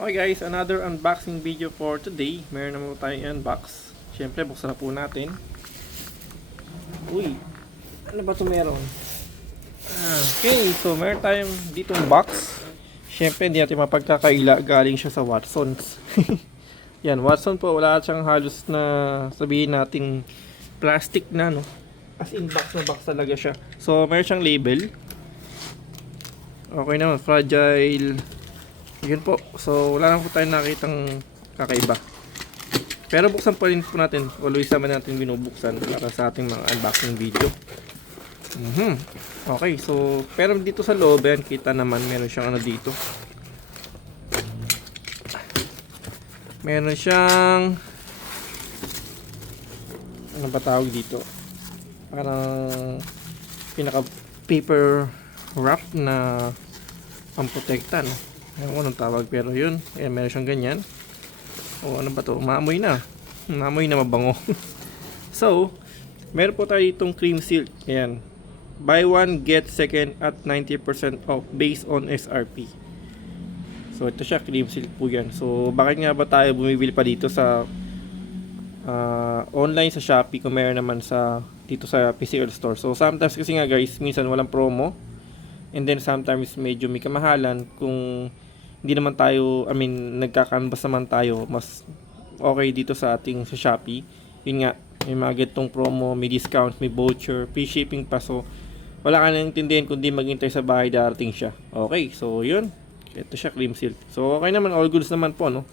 Okay guys, another unboxing video for today. Meron naman tayong unbox. Siyempre, buksan na po natin. Uy, ano ba ito meron? Okay, so meron tayong ditong box. Siyempre, hindi natin mapagkakaila. Galing siya sa Watsons. Yan, Watson po. Wala siyang halos na sabihin nating plastic na, no? As in, box na box talaga siya. So, meron siyang label. Okay naman, fragile. Yun po. So, wala lang po tayong nakitang kakaiba. Pero buksan pa rin po natin. Always naman natin binubuksan para sa ating mga unboxing video. Okay, so, pero dito sa loob, yan, kita naman, meron siyang ano dito. Meron siyang, ano ba tawag dito? Parang, pinaka paper wrap na pamprotekta, no? Ewan ko anong tawag, pero yun. Ayan, meron siyang ganyan. O ano ba to? Maamoy na. Maamoy na mabango. So, meron po tayo itong cream silk. Ayan. Buy one, get second at 90% off based on SRP. So, ito siya. Cream silk po yan. So, bakit nga ba tayo bumibili pa dito sa online sa Shopee kung meron naman sa dito sa PCL store. So, sometimes kasi nga guys, minsan walang promo. And then sometimes medyo may kamahalan kung hindi naman tayo, nagka-canvas naman tayo, mas okay dito sa ating sa Shopee. Yun nga, may mga ganitong promo, may discount, may voucher, free shipping pa. So, wala ka nang intindihin kundi maghintay sa bahay darating siya. Okay, so yun. Ito siya, cream silk. So, okay naman, all goods naman po, no?